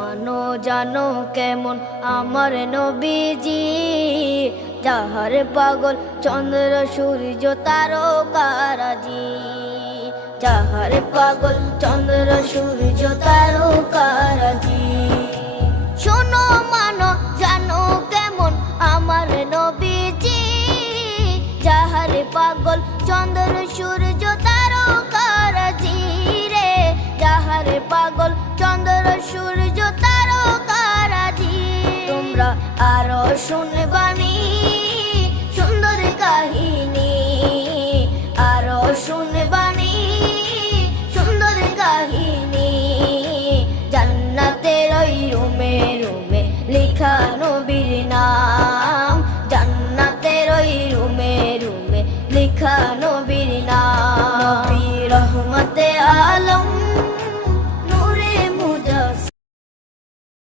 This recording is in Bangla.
মানো জানো কেমন আমার নবীজি, যাহার পাগল চন্দ্র সূর্য তারকারাজি, যাহার পাগল চন্দ্র সূর্য তারকারাজি। শোনো মানো জানো কেমন আমার নবীজি, যাহার পাগল চন্দ্র সূর্য তারকারাজি রে, যাহার পাগল চন্দ্র সূর্য তারকারাজি। তোমরা আরো শুনে